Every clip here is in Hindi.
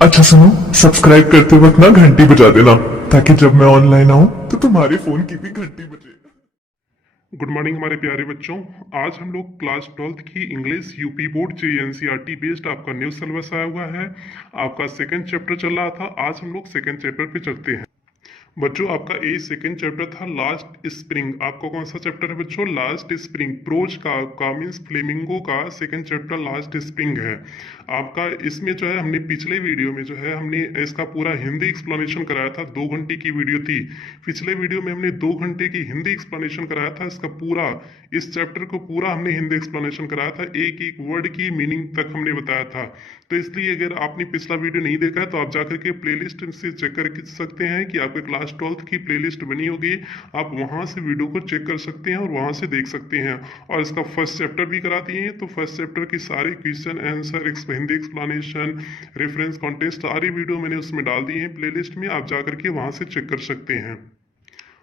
अच्छा सुनो, सब्सक्राइब करते वक्त ना घंटी बजा देना ताकि जब मैं ऑनलाइन आऊं तो तुम्हारे फोन की भी घंटी बजे। गुड मॉर्निंग हमारे प्यारे बच्चों। आज हम लोग क्लास 12th की English UP board NCERT based आपका न्यू सिलेबस आया हुआ है। आपका सेकंड चैप्टर चल रहा था, आज हम लोग सेकंड चैप्टर पे चलते हैं। बच्चों आपका ए सेकंड चैप्टर था लास्ट स्प्रिंग। आपका कौन सा चैप्टर है बच्चों? Last spring. प्रोज का मीन्स फ्लेमिंगो का सेकंड चैप्टर लास्ट स्प्रिंग है आपका। इसमें जो है हमने पिछले वीडियो में जो है हमने इसका पूरा हिंदी एक्सप्लेनेशन कराया था। 2 घंटे की वीडियो थी। पिछले वीडियो में हमने 2 घंटे की हिंदी एक्सप्लेनेशन कराया था। इसका पूरा इस चैप्टर को पूरा हमने हिंदी एक्सप्लेनेशन कराया था, एक एक वर्ड की मीनिंग तक हमने बताया था। तो इसलिए अगर आपने पिछला वीडियो नहीं देखा है तो आप जाकर के प्लेलिस्ट से चेक कर सकते हैं कि आपके क्लास 12th की प्लेलिस्ट बनी होगी। आप वहां से वीडियो को चेक कर सकते हैं और वहां से देख सकते हैं। और इसका फर्स्ट चैप्टर भी करा दिए हैं, तो फर्स्ट चैप्टर की सारे question answer Hindi explanation reference contest सारी वीडियो मैंने उसमें डाल दी है प्लेलिस्ट में, आप जाकर के वहां से चेक कर सकते हैं।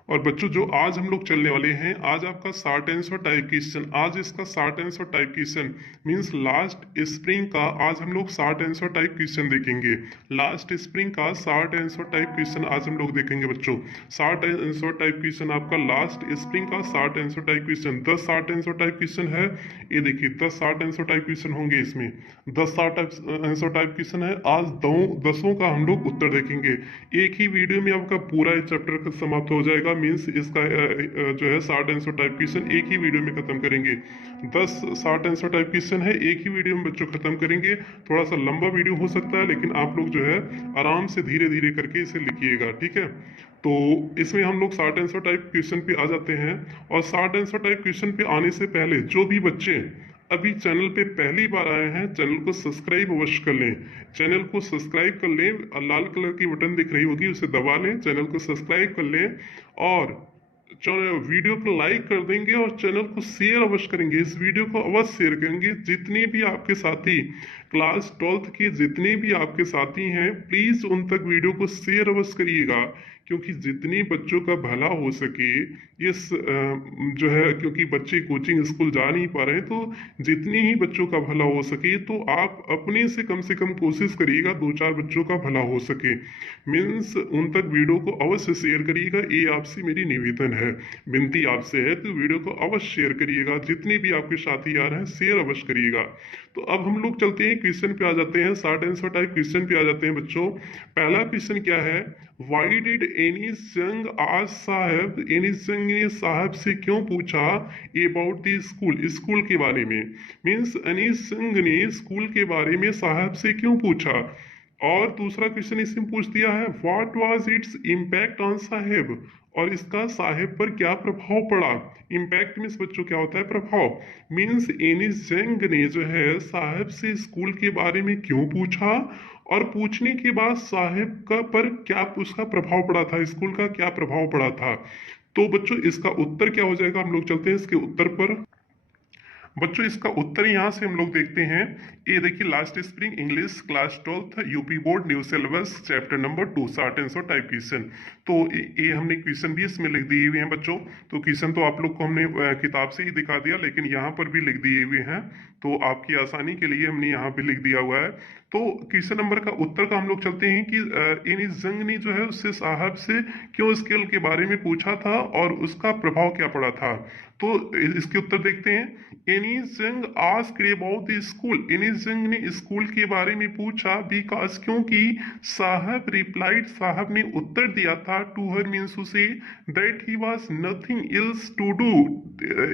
और बच्चों जो आज हम लोग चलने वाले हैं, आज आपका शॉर्ट आंसर टाइप क्वेश्चन, आज इसका short answer type question means last spring का आज हम लोग शॉर्ट आंसर टाइप क्वेश्चन देखेंगे। लास्ट स्प्रिंग का शॉर्ट आंसर टाइप क्वेश्चन आज हम लोग देखेंगे बच्चों। शॉर्ट आंसर टाइप क्वेश्चन आपका लास्ट स्प्रिंग का short answer type question 10 short answer type question है। ये देखिए 10 शॉर्ट आंसर टाइप क्वेश्चन होंगे इसमें, 10 शॉर्ट आंसर टाइप क्वेश्चन है। आज दो 10 का हम लोग उत्तर देखेंगे। एक ही वीडियो में आपका पूरा चैप्टर समाप्त हो जाएगा। मीन्स इसका जो है शॉर्ट आंसर टाइप क्वेश्चन एक ही वीडियो में खत्म करेंगे। 10 शॉर्ट आंसर टाइप क्वेश्चन है, एक ही वीडियो में बच्चों खत्म करेंगे। थोड़ा सा लंबा वीडियो हो सकता है, लेकिन आप लोग जो है आराम से धीरे धीरे करके इसे लिखिएगा, ठीक है। तो इसमें हम लोग शॉर्ट आंसर टाइप क्वेश्चन पे आ जाते हैं। और शॉर्ट आंसर टाइप क्वेश्चन पे आने से पहले जो भी बच्चे अभी चैनल पे पहली बार आए हैं, चैनल को सब्सक्राइब अवश्य कर लें। चैनल को सब्सक्राइब कर लें और लाल कलर की बटन दिख रही होगी उसे दबा लें, चैनल को सब्सक्राइब कर लें। और वीडियो को लाइक कर देंगे और चैनल को शेयर अवश्य करेंगे। इस वीडियो को अवश्य शेयर करेंगे। जितने भी आपके साथी क्लास 12th के जितने भी आपके साथी हैं, प्लीज उन तक वीडियो को शेयर अवश्य करिएगा, क्योंकि जितने बच्चों का भला हो सके इस जो है, क्योंकि बच्चे कोचिंग स्कूल जा नहीं पा रहे हैं, तो जितने ही बच्चों का भला हो सके तो आप अपने से कम कोशिश करिएगा 2-4 बच्चों का भला हो सके। मीन्स उन तक वीडियो को अवश्य शेयर करिएगा, ये आपसे मेरी निवेदन है, विनती आपसे है। तो वीडियो को अवश्य शेयर करिएगा, जितने भी आपके साथी आ रहे हैं शेयर अवश्य करिएगा। तो अब हम लोग चलते हैं क्वेश्चन पे आ जाते हैं, शॉर्ट आंसर टाइप क्वेश्चन पे आ जाते हैं बच्चों। पहला क्वेश्चन क्या है? वाई डिड एनी जंग आज साहब, एनी जंग ने साहब से क्यों पूछा अबाउट द स्कूल, स्कूल के बारे में। मीन्स एनी जंग ने स्कूल के बारे में साहब से क्यों पूछा। और दूसरा क्वेश्चन इसमें पूछ दिया है what was its impact on Saheb, और इसका साहेब पर क्या प्रभाव पड़ा। इम्पैक्ट मीन्स बच्चों क्या होता है? प्रभाव। मीन्स एनिस जंग ने जो है साहेब से स्कूल के बारे में क्यों पूछा, और पूछने के बाद साहेब का पर क्या उसका प्रभाव पड़ा था, स्कूल का क्या प्रभाव पड़ा था। तो बच्चों इसका उत्तर क्या हो जाएगा? हम लोग चलते हैं इसके उत्तर पर। बच्चों इसका उत्तर यहाँ से हम लोग देखते हैं। ये देखिए last spring English class 12th UP board new syllabus chapter number 2 short answer type question. तो ये हमने क्वेश्चन भी इसमें लिख दिए हुए हैं बच्चों। तो क्वेश्चन तो आप लोग को हमने किताब से ही दिखा दिया, लेकिन यहाँ पर भी लिख दिए हुए हैं, तो आपकी आसानी के लिए हमने यहाँ पे लिख दिया हुआ है। तो क्वेश्चन नंबर का उत्तर का हम लोग चलते हैं कि इन जंग ने जो है उससे साहब से क्यों स्किल के बारे में पूछा था और उसका प्रभाव क्या पड़ा था। तो इसके उत्तर देखते हैं। एनी जंग asked about the school, any जंग ने स्कूल के बारे में पूछा बिकॉज क्योंकि साहब रिप्लाइड, साहब ने उत्तर दिया था टू हर मीन्स उसे that he was nothing else to do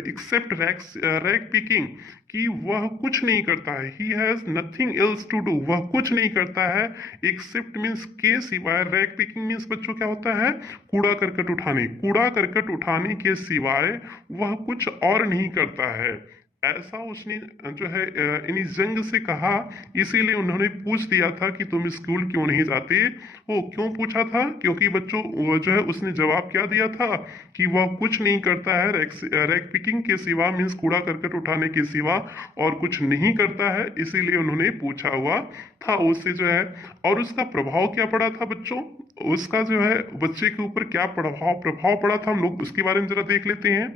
except rag picking, कि वह कुछ नहीं करता है। He has nothing else to do, वह कुछ नहीं करता है एक्सेप्ट मीन्स के सिवाय। रैग पिकिंग मीन्स बच्चों क्या होता है? कूड़ा करकट उठाने, कूड़ा करकट उठाने के सिवाय वह कुछ और नहीं करता है, ऐसा उसने जो है इन्हीं जंग से कहा। इसीलिए उन्होंने पूछ दिया था कि तुम स्कूल क्यों नहीं जाते हो। क्यों पूछा था? क्योंकि बच्चों वो जो है उसने जवाब क्या दिया था कि वह कुछ नहीं करता है रैक पिकिंग के सिवा, मीन्स कूड़ा करकट उठाने के सिवा और कुछ नहीं करता है, इसीलिए उन्होंने पूछा हुआ था उससे जो है। और उसका प्रभाव क्या पड़ा था बच्चों? उसका जो है बच्चे के ऊपर क्या प्रभाव पड़ा था, हम लोग उसके बारे में जरा देख लेते हैं।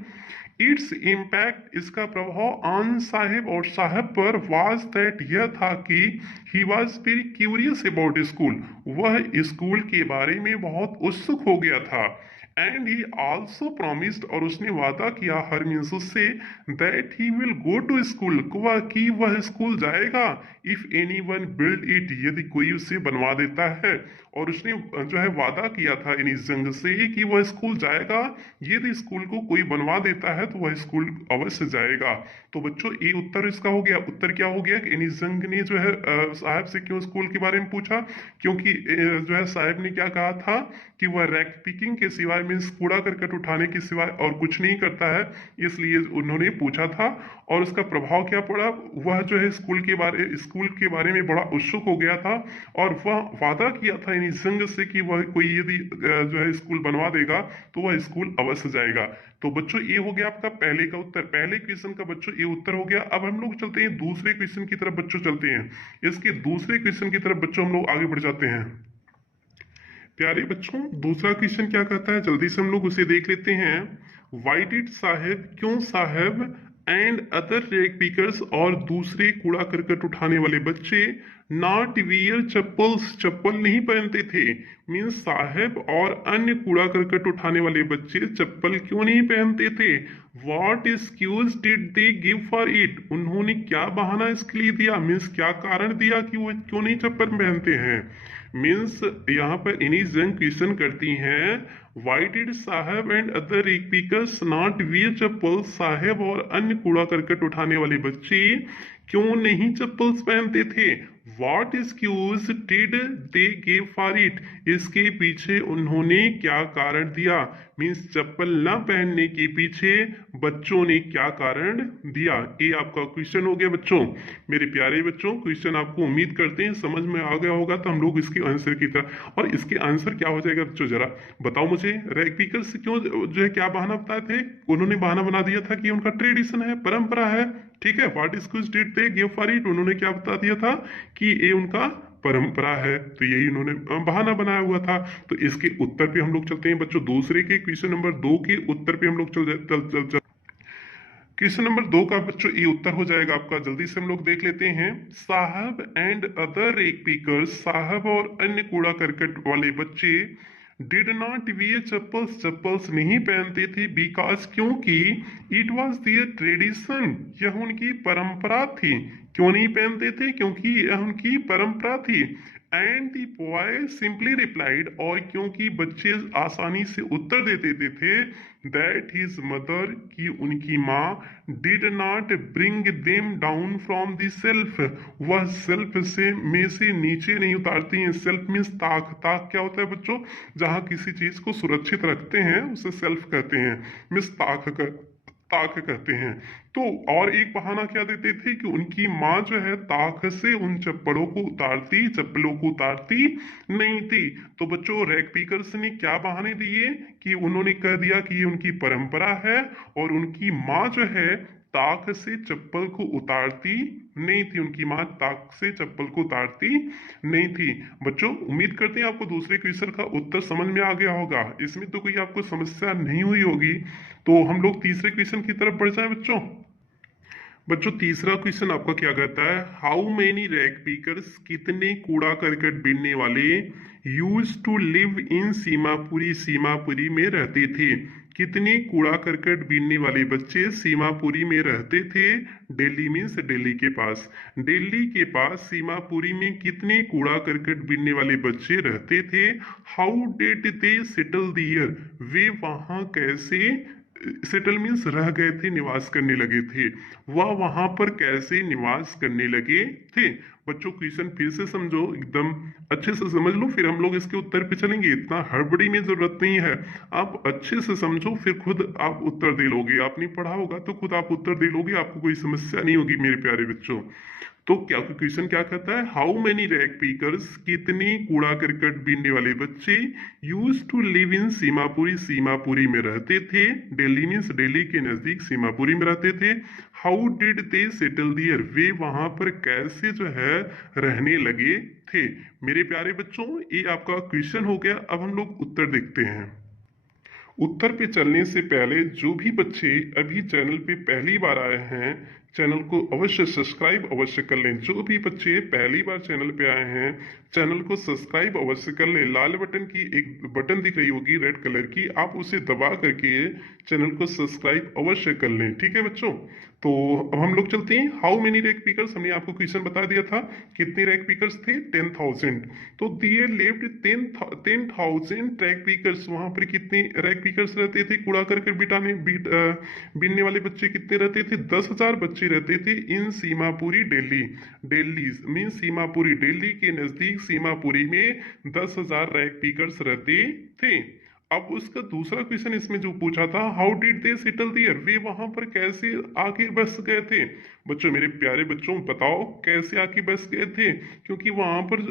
इट्स इम्पैक्ट, इसका प्रभाव ऑन साहेब और साहब पर वाज दैट, यह था कि he was very curious about school, वह स्कूल के बारे में बहुत उत्सुक हो गया था। एंड ही ऑल्सो प्रॉमिस्ड, और उसने वादा किया हर मीन्स उससे, that he will go to school, कि वह स्कूल जाएगा, if anyone build it, यदि कोई उसे बनवा देता है। और उसने जो है वादा किया था इन जंग से कि वह स्कूल जाएगा, यदि स्कूल को कोई बनवा देता है तो वह स्कूल अवश्य जाएगा। तो बच्चों ये उत्तर इसका हो गया। उत्तर क्या हो गया कि इनिस जंग ने जो है साहब से क्यों स्कूल के बारे में पूछा, क्योंकि जो है साहब ने क्या कहा था कि वह रैक पिकिंग के सिवाय, मीन्स कूड़ा करकट उठाने के सिवाय और कुछ नहीं करता है, इसलिए उन्होंने पूछा था। और उसका प्रभाव क्या पड़ा, वह जो है स्कूल के बारे में बड़ा उत्सुक हो गया था, और वह वादा किया था इन जंग से कि वह कोई यदि जो है स्कूल बनवा देगा तो वह स्कूल अवश्य जाएगा। तो बच्चों ये हो गया आपका पहले का उत्तर, पहले क्वेश्चन का बच्चों ये उत्तर हो गया। अब हम लोग चलते हैं दूसरे क्वेश्चन की तरफ बच्चों, चलते हैं इसके दूसरे क्वेश्चन की तरफ बच्चों, हम लोग आगे बढ़ जाते हैं। प्यारे बच्चों, दूसरा क्वेश्चन क्या कहता है, जल्दी से हम लोग उसे देख लेते हैं। वाई डिड साहेब, क्यों साहेब एंड अदर रैग पिकर्स, और दूसरे कूड़ा करकट उठाने वाले बच्चे, नॉट वियर चप्पल्स, चप्पल नहीं पहनते थे। मीन्स साहेब और अन्य कूड़ा करकट उठाने वाले बच्चे चप्पल क्यों नहीं पहनते थे। What excuse did they give for it, उन्होंने क्या बहाना इसके लिए दिया, मीन्स क्या कारण दिया कि वो क्यों नहीं चप्पल पहनते हैं। मीन्स यहाँ पर इन्हीं जंग क्वेश्चन करती हैं, why did Sahib and other speakers not wear chappal, Saheb और अन्य कूड़ा करकट उठाने वाले बच्चे क्यों नहीं चप्पल्स पहनते थे। What excuse did they give for it, इसके पीछे उन्होंने क्या कारण दिया। मीन्स चप्पल न पहनने के पीछे बच्चों ने क्या कारण दिया। ये आपका क्वेश्चन हो गया बच्चों। मेरे प्यारे बच्चों, क्वेश्चन आपको उम्मीद करते हैं समझ में आ गया होगा, तो हम लोग इसके आंसर की तरफ, और इसके आंसर क्या हो जाएगा बच्चों, जरा बताओ मुझे। रैग पिकर्स क्यों जो है क्या बहाना बताए थे, उन्होंने बहाना बना दिया था कि उनका ट्रेडिशन है, परंपरा है, ठीक है। What excuse did they give for it, उन्होंने क्या बता दिया था कि ये उनका परंपरा है, तो यही उन्होंने बहाना बनाया हुआ था। तो इसके उत्तर पे हम लोग चलते हैं बच्चों, दूसरे के क्वेश्चन नंबर 2 के उत्तर पे हम लोग चल क्वेश्चन नंबर 2 का बच्चों ये उत्तर हो जाएगा आपका, जल्दी से हम लोग देख लेते हैं। साहब एंड अदर रेक पिकर्स, साहब और अन्य कूड़ा करकट वाले बच्चे did not wear chappals, chappals नहीं पहनते थे, बिकॉज, क्योंकि इट वॉज दियर ट्रेडिशन, यह उनकी परंपरा थी। क्यों नहीं पहनते थे, क्योंकि यह उनकी परंपरा थी। And the boy simply replied, और क्योंकि बच्चे आसानी से उत्तर दे देते थे, दैट हिज मदर, की उनकी माँ, did not bring them down from the self, वह सेल्फ में से नीचे नहीं उतारती हैं। सेल्फ मीन्स ताक, ताक क्या होता है बच्चों, जहाँ किसी चीज को सुरक्षित रखते हैं उसे सेल्फ कहते हैं, मीन्स ताक कहते हैं। तो और एक बहाना क्या देते थे कि उनकी माँ जो है ताक से उन चप्पलों को उतारती नहीं थी। तो बच्चों रैग पिकर्स ने क्या बहाने दिए कि उन्होंने कह दिया कि ये उनकी परंपरा है, और उनकी माँ जो है ताक से चप्पल को उतारती नहीं थी, उनकी माँ ताक से चप्पल को उतारती नहीं थी। बच्चों उम्मीद करते हैं आपको दूसरे क्वेश्चन का उत्तर समझ में आ गया होगा, इसमें तो कोई आपको समस्या नहीं हुई होगी। तो हम लोग तीसरे क्वेश्चन की तरफ बढ़ जाए बच्चों। बच्चों तीसरा क्वेश्चन आपका क्या कहता है, हाउ मेनी रैग पिकर्स, कितने कूड़ा करकट बीनने वाले, use to live in Seemapuri, Seemapuri में रहते थे। कितने कूड़ा करकट बीनने वाले बच्चे सीमापुरी में रहते थे। दिल्ली मीन्स दिल्ली के पास, दिल्ली के पास सीमापुरी में कितने कूड़ा करकट बीनने वाले बच्चे रहते थे। हाउ डिड दे सेटल दियर, वे वहां कैसे, सेटल मीन्स रह गए थे, निवास करने लगे थे, वह वहां पर कैसे निवास करने लगे थे। बच्चों क्वेश्चन फिर से समझो, एकदम अच्छे से समझ लो, फिर हम लोग इसके उत्तर पे चलेंगे। इतना हड़बड़ी में जरूरत नहीं है, आप अच्छे से समझो, फिर खुद आप उत्तर दे लोगे। आपने पढ़ा होगा तो खुद आप उत्तर दे लोगे, आपको कोई समस्या नहीं होगी मेरे प्यारे बच्चों। तो क्या क्वेश्चन क्या कहता है, हाउ मेनी रैग पिकर्स, कितने कूड़ा करकट बीनने वाले बच्चे, use to live in Seemapuri, Seemapuri में रहते थे। दिल्ली मीन्स दिल्ली के नजदीक सीमापुरी में रहते थे। हाउ डिड दे सेटल दियर, वे वहां पर कैसे जो है रहने लगे थे। मेरे प्यारे बच्चों ये आपका क्वेश्चन हो गया। अब हम लोग उत्तर देखते हैं। उत्तर पे चलने से पहले जो भी बच्चे अभी चैनल पे पहली बार आए हैं, चैनल को अवश्य सब्सक्राइब अवश्य कर लें। जो भी बच्चे पहली बार चैनल पे आए हैं, चैनल को सब्सक्राइब अवश्य कर लें। लाल बटन की एक बटन दिख रही होगी रेड कलर की, आप उसे दबा करके चैनल को सब्सक्राइब अवश्य कर लें। ठीक है बच्चों, तो अब हम लोग चलते हैं। हाउ मेनी रैक पिकर्स, हमने आपको क्वेश्चन बता दिया था कितने रैक पिकर्स थे, 10,000। तो दिए लेफ्ट 10,000 रैक पिकर्स, वहां पर कितने रैक पिकर्स रहते थे, कूड़ा करकट बीनने वाले बच्चे कितने रहते थे, 10,000 बच्चे रहते थे इन सीमापुरी दिल्ली। दिल्ली मीन सीमापुरी, दिल्ली के नजदीक सीमापुरी में 10,000 रैक पिकर्स रहते थे। अब उसका दूसरा क्वेश्चन इसमें जो पूछा था, how did they settle there, वे वहां पर कैसे आके बस गए थे। बच्चों, मेरे प्यारे बच्चों, बताओ कैसे आके बस गए थे। क्योंकि वहां पर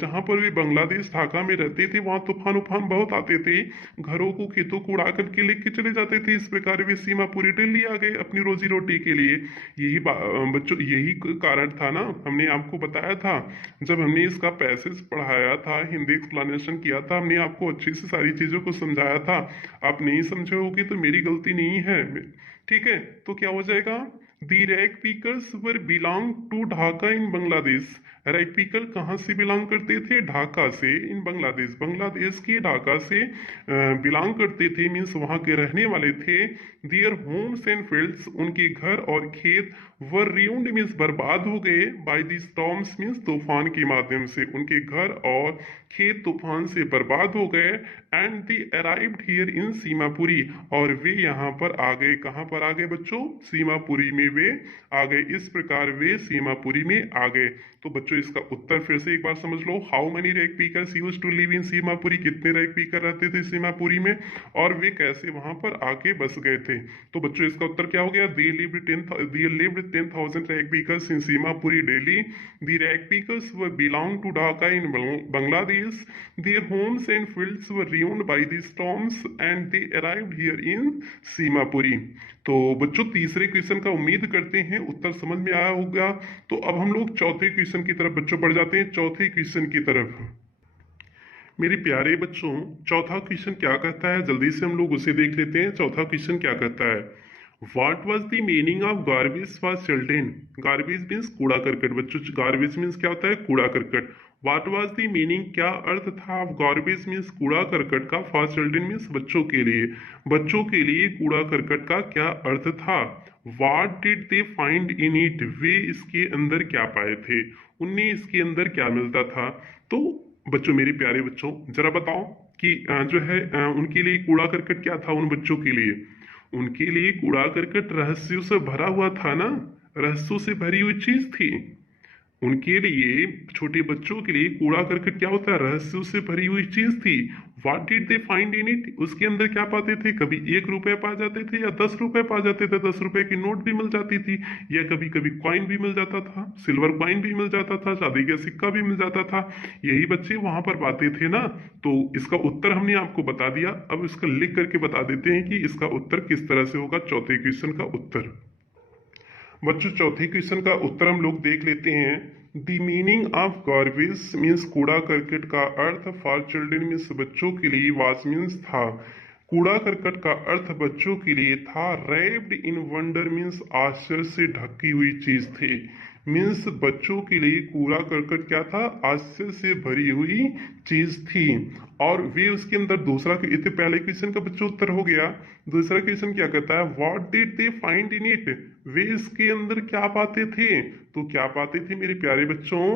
जहां पर वे बांग्लादेश ढाका में रहते थे, वहां तूफान उफान बहुत आते थे, घरों को खेतों को उड़ा करके लेके चले जाते थे। इस प्रकार वे सीमापुरी दिल्ली आ गए अपनी रोजी रोटी के लिए। बच्चों, यही कारण था ना, हमने आपको बताया था जब हमने इसका पैसेज पढ़ाया था, हिंदी एक्सप्लेनेशन किया था, हमने आपको अच्छे से सारी चीजों को समझाया था। आप नहीं समझे होगे तो मेरी गलती नहीं है। ठीक है, तो क्या हो जाएगा, the rag pickers were belong to Dhaka in Bangladesh. Rag picker कहाँ से बिलोंग करते थे, ढाका से, इन बांग्लादेश, बांग्लादेश के ढाका से बिलोंग करते थे, मीन्स वहां के रहने वाले थे। दियर होम्स एंड फील्ड्स, उनके घर और खेत, वर रियून्ड मीन्स बर्बाद हो गए, बाय दी स्टॉर्म्स मीन्स तूफान के माध्यम से, उनके घर और खेत तूफान से बर्बाद हो गए। And the arrived here in Seemapuri, और वे यहाँ पर आ गए, कहाँ पर आ गए बच्चों, सीमापुरी में वे आ गए। इस प्रकार वे सीमापुरी में आ गए। तो बच्चों, इसका उत्तर फिर से एक बार समझ लो, how many rag pickers used to live in Seemapuri, कितने रैक पीकर रहते थे सीमापुरी में, और वे कैसे वहां पर आके बस गए थे। तो बच्चों, इसका उत्तर क्या हो गया, they lived 10,000 rag pickers in Seemapuri Delhi. The rag pickers were belong to Dhaka in Bangladesh. Their homes and fields were ruined by the storms and they arrived here in Seemapuri. तो बच्चों, तीसरे क्वेश्चन का उम्मीद करते हैं उत्तर समझ में आया होगा। तो अब हम लोग चौथे क्वेश्चन की तरफ बच्चों बढ़ जाते हैं, चौथे क्वेश्चन की तरफ। मेरे प्यारे बच्चों, चौथा क्वेश्चन क्या कहता है, जल्दी से हम लोग उसे देख लेते हैं। चौथा क्वेश्चन क्या कहता है, What was the meaning of garbage for children? Garbage means कूड़ा करकट। बच्चों, garbage means क्या होता है, कूड़ा करकट। What was the meaning, क्या अर्थ था garbage means कूड़ा करकट का, for children means बच्चों के लिए, बच्चों के लिए कूड़ा करकट का क्या अर्थ था। What did they find in it? वे इसके अंदर क्या पाए थे, उन्हें इसके अंदर क्या मिलता था। तो बच्चों, मेरे प्यारे बच्चों, जरा बताओ कि जो है उनके लिए कूड़ा करकट क्या था, उन बच्चों के लिए। उनके लिए कूड़ा करकट रहस्यों से भरा हुआ था ना, रहस्यों से भरी हुई चीज थी। उनके लिए, छोटे बच्चों के लिए कूड़ा करकट क्या होता है, रहस्यों से भरी हुई चीज थी। What did they find in it, उसके अंदर क्या पाते थे, कभी 1 रुपए पा जाते थे या 10 रुपए पा जाते थे, 10 रुपए की नोट भी मिल जाती थी, या कभी कभी कॉइन भी मिल जाता था, सिल्वर कॉइन भी मिल जाता था, शादी का सिक्का भी मिल जाता था। यही बच्चे वहां पर पाते थे ना। तो इसका उत्तर हमने आपको बता दिया। अब इसका लिख करके बता देते हैं कि इसका उत्तर किस तरह से होगा, चौथे क्वेश्चन का उत्तर। बच्चों, चौथे क्वेश्चन का उत्तर हम लोग देख लेते हैं। The meaning of garbage means कूड़ा करकट का अर्थ फॉर चिल्ड्रन मीन्स बच्चों के लिए, वाज मीन्स था, कूड़ा करकट का अर्थ बच्चों के लिए था। रैप्ड इन वंडर मीन्स आश्चर्य से ढकी हुई चीज थी, मीन्स बच्चों के लिए कूड़ा करकट क्या था, आश्चर्य से भरी हुई चीज थी। और वे उसके अंदर, दूसरा इतने पहले क्वेश्चन का बच्चों उत्तर हो गया। दूसरा क्वेश्चन क्या कहता है, what did they find in it, वे इसके अंदर क्या पाते थे। तो क्या पाते थे मेरे प्यारे बच्चों,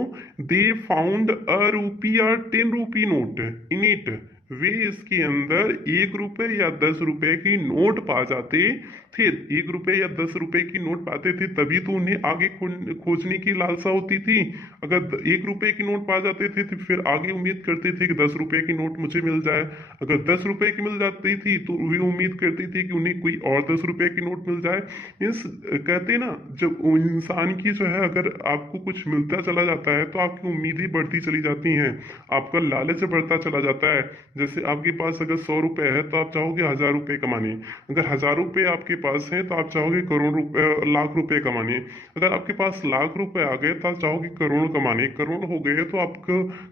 दे फाउंड अ रूपी और 10 रुपी नोट इन इट, वे इसके अंदर 1 रुपए या 10 रुपए की नोट पा जाते थे। 1 रुपए या 10 रुपए की नोट पाते थे, तभी तो उन्हें आगे खोजने की लालसा होती थी। अगर 1 रुपए की नोट पा जाते थे तो फिर आगे उम्मीद करते थे कि 10 रुपए की नोट मुझे मिल जाए। अगर 10 रुपए की मिल जाती थी तो वे उम्मीद करते थे कि उन्हें कोई और 10 रुपए की नोट मिल जाए। मीन्स कहते ना, जब इंसान की जो है, अगर आपको कुछ मिलता चला जाता है तो आपकी उम्मीदें बढ़ती चली जाती हैं, आपका लालच बढ़ता चला जाता है। जैसे आपके पास अगर 100 रुपए है तो आप चाहोगे 1000 रुपए कमाने, अगर 1000 रुपए आपके पास है तो आप चाहोगे करोड़ रुपए, लाख रुपए कमाने, अगर आपके पास लाख रुपए आ गए तो आप चाहोगे करोड़ कमाने, करोड़ हो गए तो आप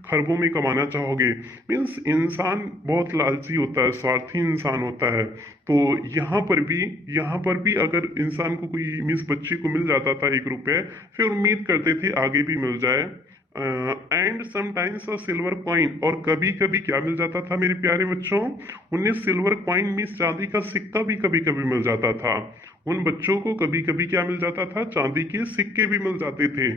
खरबों में कमाना चाहोगे। मीन्स इंसान बहुत लालची होता है, स्वार्थी इंसान होता है। तो यहाँ पर भी अगर इंसान को कोई मीन्स बच्चे को मिल जाता था 1 रुपए, फिर उम्मीद करते थे आगे भी मिल जाए। And sometimes a silver coin, और कभी कभी क्या मिल जाता था मेरे प्यारे बच्चों, उन्हें सिल्वर कॉइन मीन्स चांदी का सिक्का भी कभी कभी मिल जाता था। उन बच्चों को कभी कभी क्या मिल जाता था, चांदी के सिक्के भी मिल जाते थे।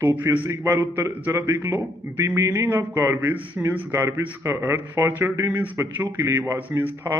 तो फिर से एक बार उत्तर जरा देख लो। The meaning of garbage means garbage का अर्थ फॉर चिल्ड्रन मीन्स बच्चों के लिए वाज मीन्स था,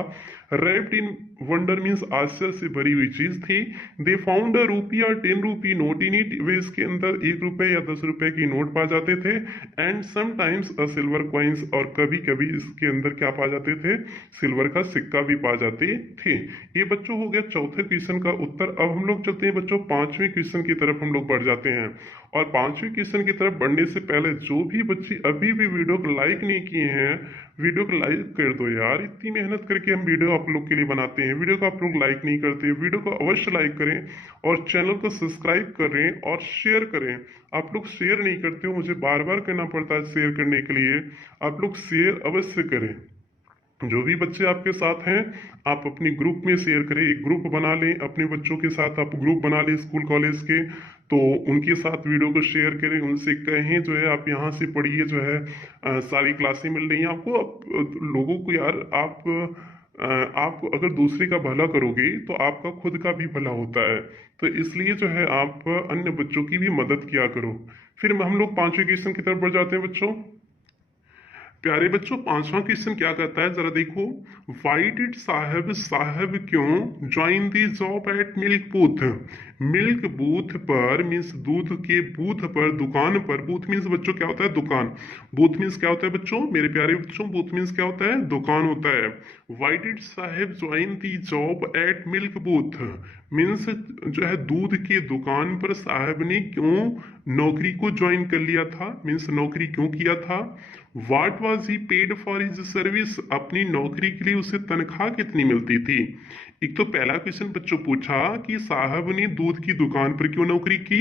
रैप्ड इन वंडर मीन्स आश्चर्य से भरी हुई चीज थी। दे फाउंड अ रूपी और 10 रुपी नोट इन इट, वे इसके अंदर 1 रुपए या 10 रुपए की नोट पा जाते थे। And sometimes a silver coins, और कभी कभी इसके अंदर क्या पा जाते थे, सिल्वर का सिक्का भी पा जाते थे। ये बच्चों हो गया चौथे क्वेश्चन का उत्तर। अब हम लोग चलते हैं बच्चों पांचवें क्वेश्चन की तरफ हम लोग बढ़ जाते हैं। और पांचवें क्वेश्चन की तरफ बढ़ने से पहले जो भी बच्चे अभी भी वीडियो को लाइक नहीं किए हैं, वीडियो को लाइक कर दो यार। इतनी मेहनत करके हम वीडियो आप लोग के लिए बनाते हैं, वीडियो को आप लोग लाइक नहीं करते। वीडियो को अवश्य लाइक करें और चैनल को सब्सक्राइब करें और शेयर करें। आप लोग शेयर नहीं करते हो, मुझे बार बार कहना पड़ता है शेयर करने के लिए। आप लोग शेयर अवश्य करें। जो भी बच्चे आपके साथ हैं आप अपनी ग्रुप में शेयर करें, एक ग्रुप बना लें अपने बच्चों के साथ, आप ग्रुप बना लें स्कूल कॉलेज के, तो उनके साथ वीडियो को शेयर करें, उनसे कहें जो है आप यहाँ से पढ़िए, जो है सारी क्लासें मिल रही हैं आपको। लोगों को यार आप अगर दूसरे का भला करोगे तो आपका खुद का भी भला होता है। तो इसलिए जो है आप अन्य बच्चों की भी मदद किया करो। फिर हम लोग पांचवें क्वेश्चन की तरफ बढ़ जाते हैं बच्चों। प्यारे बच्चों पांचवा क्वेश्चन क्या कहता है जरा देखो। वाई डिड साहब, साहब क्यों join the job eight milk booth, milk booth पर मीन्स दूध के बूथ पर, दुकान पर। बूथ मीन्स बच्चों क्या होता है, दुकान। बूथ मीन्स क्या होता है बच्चों, मेरे प्यारे बच्चों, बूथ मीन्स क्या होता है, दुकान होता है। वाई डिड साहब join the job eight milk booth means जो है दूध की दुकान पर साहब ने क्यों नौकरी को ज्वाइन कर लिया था, मीन्स नौकरी क्यों किया था। What was he paid for his service, अपनी नौकरी के लिए उसे तनख्वाह कितनी मिलती थी। एक तो पहला क्वेश्चन बच्चों पूछा कि साहब ने दूध की दुकान पर क्यों नौकरी की,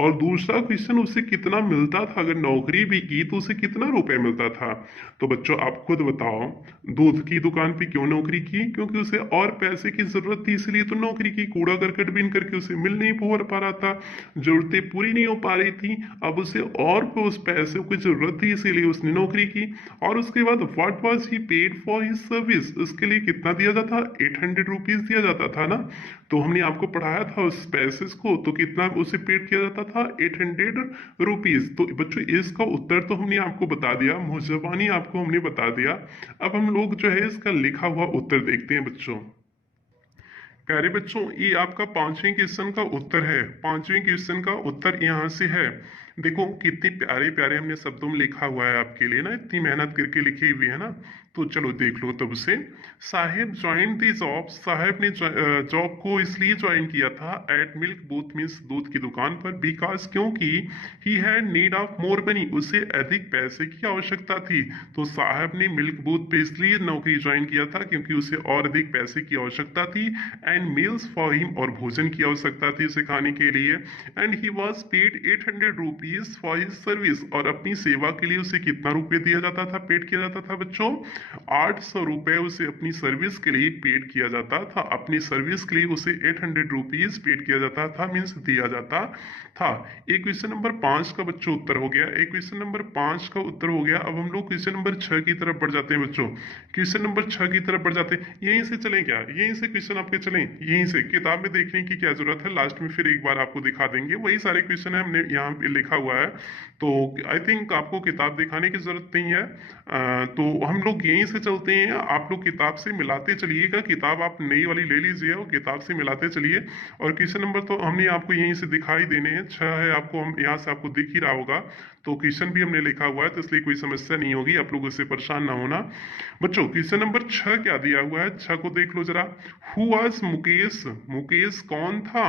और दूसरा क्वेश्चन उसे कितना मिलता था, अगर नौकरी भी की तो उसे कितना रुपए मिलता था। तो बच्चों आप खुद बताओ, दूध की दुकान पे क्यों नौकरी की, क्योंकि उसे और पैसे की जरूरत थी इसलिए तो नौकरी की। कूड़ा करकट बीन करके उसे मिल नहीं पा रहा था, जरूरतें पूरी नहीं हो पा रही थी, अब उसे और उस पैसे की जरूरत थी इसीलिए उसने नौकरी की। और उसके बाद what was he paid for his service, उसके लिए कितना दिया जाता था, 800 रुपीज दिया जाता था ना। तो हमने आपको पढ़ाया था उस पैसे को, तो कितना उसे पेड किया जाता था, 800 रुपीज। तो बच्चों इसका उत्तर तो हमने आपको बता दिया, मुंहजबानी आपको हमने बता दिया। अब हम लोग जो है इसका लिखा हुआ उत्तर देखते हैं बच्चों। प्यारे बच्चों ये आपका पांचवें क्वेश्चन का उत्तर है। पांचवें क्वेश्चन का उत्तर यहाँ से है। देखो कितने प्यारे प्यारे हमने शब्दों में लिखा हुआ है आपके लिए ना, इतनी मेहनत करके लिखी हुई है ना। तो चलो देख लो तब से। साहेब ज्वाइन दी जॉब, साहेब ने जॉब को इसलिए ज्वाइन किया था एट मिल्क बूथ मीन्स दूध की दुकान पर, बिकॉज क्योंकि he had need of more money, उसे अधिक पैसे की आवश्यकता थी। तो साहब ने मिल्क बूथ पे इसलिए नौकरी ज्वाइन किया था क्योंकि उसे और अधिक पैसे की आवश्यकता थी। एंड मील्स फॉर हिम, और भोजन की आवश्यकता थी उसे खाने के लिए। And he was paid 800 rupees for his service, और अपनी सेवा के लिए उसे कितना रुपए दिया जाता था, पेड किया जाता था बच्चों, 800 रुपए उसे अपनी सर्विस के लिए पेड किया जाता था। अपनी सर्विस के लिए उसे 800 रुपीज पेड किया जाता था, मीन्स दिया जाता था। एक क्वेश्चन नंबर 5 का बच्चों उत्तर हो गया, एक क्वेश्चन नंबर 5 का उत्तर हो गया। अब हम लोग क्वेश्चन नंबर 6 की तरफ बढ़ जाते हैं बच्चों। क्वेश्चन नंबर 6 की तरफ बढ़ जाते हैं। यहीं से चलें क्या, यहीं से क्वेश्चन आपके चलें, यहीं से किताब में देखने की क्या जरूरत है, लास्ट में फिर एक बार आपको दिखा देंगे, वही सारे क्वेश्चन है हमने यहाँ पे लिखा हुआ है। तो आई थिंक आपको किताब दिखाने की जरूरत नहीं है। तो हम लोग यहीं से चलते हैं, आप लोग किताब से मिलाते चलिएगा, किताब आप नई वाली ले लीजिए और किताब से मिलाते चलिए। और क्वेश्चन नंबर तो हमने आपको यहीं से दिखाई देने हैं, 6 है, आपको हम यहाँ से आपको दिख ही रहा होगा। तो क्वेश्चन भी हमने लिखा हुआ है, तो इसलिए कोई समस्या नहीं होगी, आप लोग उससे परेशान ना होना। बच्चों क्वेश्चन नंबर 6 क्या दिया हुआ है, 6 को देख लो जरा। हु वाज मुकेश, मुकेश कौन था।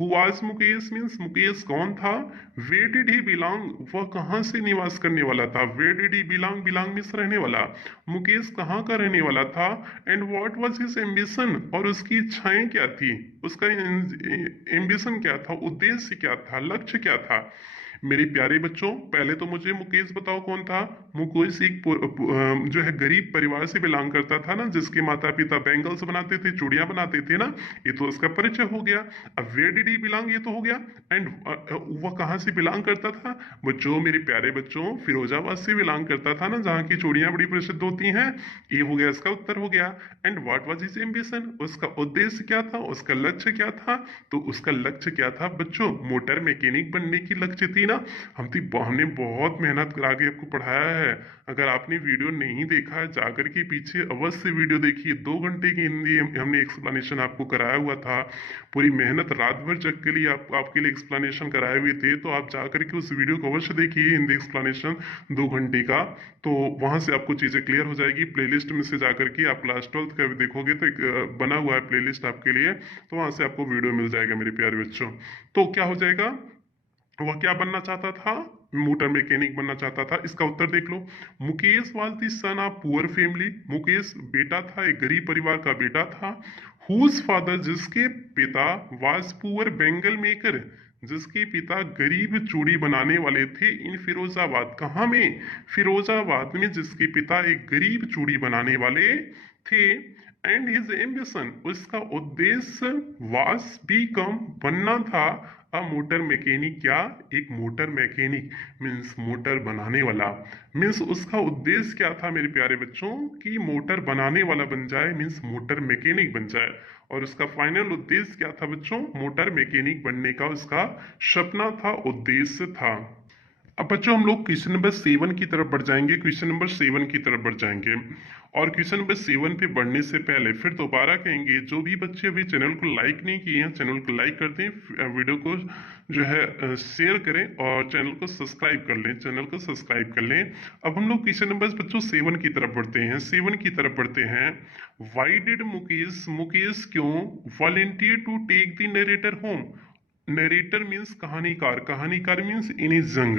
Who was Mukesh means Mukesh कौन था। वेयर डिड ही बिलोंग, वह कहाँ से निवास करने वाला था। Where did he belong, belong means रहने वाला। मुकेश कहाँ का रहने वाला था। And what was his ambition, और उसकी इच्छाएं क्या थी, उसका एम्बिशन क्या था, उद्देश्य क्या था, लक्ष्य क्या था। मेरे प्यारे बच्चों, पहले तो मुझे मुकेश बताओ कौन था। मुकेश एक जो है गरीब परिवार से बिलोंग करता था ना, जिसके माता पिता बैंगल्स बनाते थे, चूड़ियां बनाते थे ना, ये तो उसका परिचय हो गया। अब वेयर डिड ही बिलोंग, ये तो हो गया। एंड वह कहाँ से बिलोंग करता था। बच्चों, मेरे प्यारे बच्चों, फिरोजाबाद से बिलोंग करता था ना, जहाँ की चूड़ियां बड़ी प्रसिद्ध होती हैं। ये हो गया, इसका उत्तर हो गया। And what was his ambition, उसका उद्देश्य क्या था, उसका लक्ष्य क्या था। तो उसका लक्ष्य क्या था बच्चों, मोटर मैकेनिक बनने की लक्ष्य थी ना। हमने बहुत मेहनत करा के आपको पढ़ाया है। अगर आपने वीडियो नहीं देखा है, जाकर के पीछे अवश्य वीडियो देखिए। 2 घंटे की हिंदी हमने एक्सप्लेनेशन आपको कराया हुआ था। पूरी मेहनत रात भर जग के लिए आपके लिए एक्सप्लेनेशन कराए हुए थे। तो आप जाकर के उस वीडियो को अवश्य देखिए, हिंदी एक्सप्लेनेशन 2 घंटे का। तो वहां से आपको चीजें क्लियर हो जाएगी। प्लेलिस्ट में से जाकर के आप क्लास 12th का भी देखोगे तो एक बना हुआ है प्लेलिस्ट आपके लिए, तो वहां से आपको वीडियो मिल जाएगा मेरे प्यारे बच्चों। तो क्या हो जाएगा, वह क्या बनना चाहता था, मोटर मैकेनिक बनना चाहता था। इसका उत्तर देख लो। Mukesh was the son of poor family, Mukesh बेटा था, एक गरीब परिवार का बेटा था। हुज फादर, जिसके पिता, वाज पुअर बेंगल मेकर, जिसके पिता गरीब चूड़ी बनाने वाले थे। इन फिरोजाबाद, कहाँ में, फिरोजाबाद में, जिसके पिता एक गरीब चूड़ी बनाने वाले थे। एंड हिज एम्बिशन, उसका उद्देश्य, वाज बीकम, बनना था, अ मोटर मैकेनिक, क्या, एक मोटर मैकेनिक मीन्स मोटर बनाने वाला। मीन्स उसका उद्देश्य क्या था मेरे प्यारे बच्चों, कि मोटर बनाने वाला बन जाए, मीन्स मोटर मैकेनिक बन जाए। और उसका फाइनल उद्देश्य क्या था बच्चों, मोटर मैकेनिक बनने का उसका सपना था, उद्देश्य था। अब बच्चों हम लोग क्वेश्चन नंबर 7 की तरफ बढ़ जाएंगे, क्वेश्चन नंबर 7 की तरफ बढ़ जाएंगे। और क्वेश्चन नंबर 7 पे बढ़ने से पहले फिर दोबारा कहेंगे, जो भी बच्चे अभी चैनल को लाइक नहीं किए हैं, चैनल को लाइक कर दें, वीडियो को जो है शेयर करें और चैनल को सब्सक्राइब कर लें, चैनल को सब्सक्राइब कर लें। अब हम लोग क्वेश्चन नंबर बच्चों 7 की तरफ बढ़ते हैं, 7 की तरफ बढ़ते हैं। वाई डिड मुकेश, मुकेश क्यों, volunteer to take the narrator home. Narrator means कहानीकार, कहानीकार मीन्स इनिस जंग,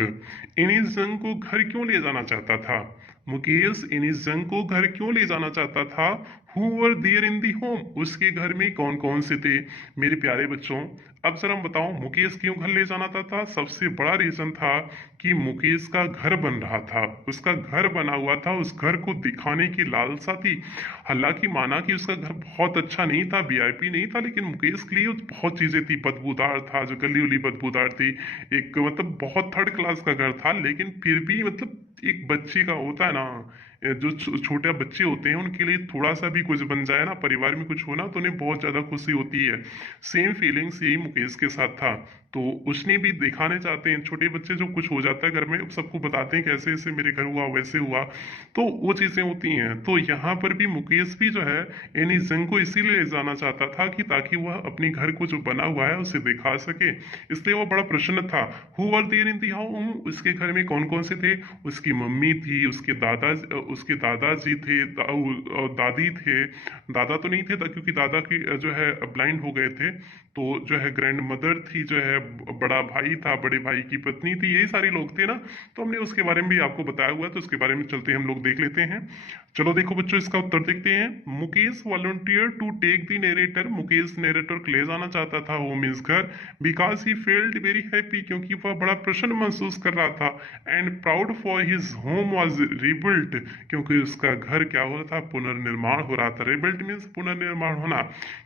इनिस जंग को घर क्यों ले जाना चाहता था। मुकेश इनिस जंग को घर क्यों ले जाना चाहता था। Who were there in the home, उसके घर में कौन कौन से थे। मेरे प्यारे बच्चों, अब जरा बताओ मुकेश क्यों घर ले जाना चाहता था। सबसे बड़ा रीजन था कि मुकेश का घर बन रहा था, उसका घर बना हुआ था, उस घर को दिखाने की लालसा थी। हालांकि माना कि उसका घर बहुत अच्छा नहीं था, वीआईपी नहीं था, लेकिन मुकेश के लिए बहुत चीजें थी। बदबूदार था, जो गली उली बदबूदार थी, एक मतलब बहुत थर्ड क्लास का घर था, लेकिन फिर भी मतलब एक बच्चे का होता है ना, जो छोटे बच्चे होते हैं उनके लिए थोड़ा सा भी कुछ बन जाए ना, परिवार में कुछ होना, तो उन्हें बहुत ज्यादा खुशी होती है। सेम फीलिंग्स यही मुकेश के साथ था। तो उसने भी दिखाने चाहते हैं, छोटे बच्चे जो कुछ हो जाता है घर में सबको बताते हैं कैसे ऐसे मेरे घर हुआ, वैसे हुआ, तो वो चीजें होती हैं। तो यहाँ पर भी मुकेश भी जो है यानी जंग को इसीलिए ले जाना चाहता था कि ताकि वह अपने घर को जो बना हुआ है उसे दिखा सके, इसलिए वह बड़ा प्रसन्न था। Who were there in the home, उसके घर में कौन कौन से थे। उसकी मम्मी थी, उसके दादाजी थे, दादी थे। दादा तो नहीं थे क्योंकि दादा की जो है ब्लाइंड हो गए थे। तो जो है ग्रैंड मदर थी, जो है बड़ा भाई था, बड़े भाई की पत्नी थी, यही सारे लोग थे ना। तो हमने उसके बारे में भी आपको बताया हुआ है, तो उसके बारे में चलते हम लोग देख लेते हैं। चलो देखो बच्चों, इसका उत्तर देखते हैं। Mukesh volunteer to take the narrator, Mukesh narrator को ले जाना चाहता था होम इस घर, because he felt very happy, क्योंकि वह बड़ा प्रसन्न महसूस कर रहा था। And proud for his home was rebuilt, क्योंकि उसका घर क्या हो रहा था, पुनर्निर्माण हो रहा था। रिबिल्ट मीन्स पुनर्निर्माण होना,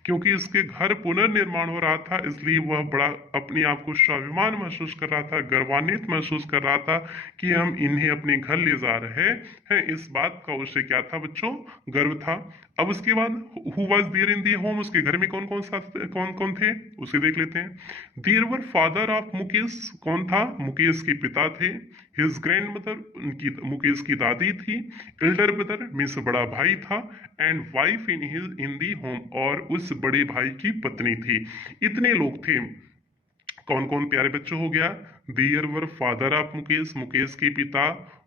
क्योंकि उसके घर पुनर्निर्माण हो रहा था, इसलिए वह बड़ा अपने आप को स्वाभिमान महसूस कर रहा था, गर्वान्वित महसूस कर रहा था कि हम इन्हें अपने घर ले जा रहे हैं। इस बात का उसे क्या था बच्चों, गर्व था। अब उसके बाद who was there in the home, उसके घर में कौन कौन थे उसे देख लेते हैं। There were father of Mukesh, कौन था, मुकेश के पिता थे। हिज ग्रैंड मदर, उनकी मुकेश की दादी थी। एल्डर ब्रदर मीन्स बड़ा भाई था। And wife in the home, और उस बड़े भाई की पत्नी थी। इतने लोग थे। कौन कौन प्यारे बच्चों हो गया। There were father of Mukesh, Mukesh के पिता,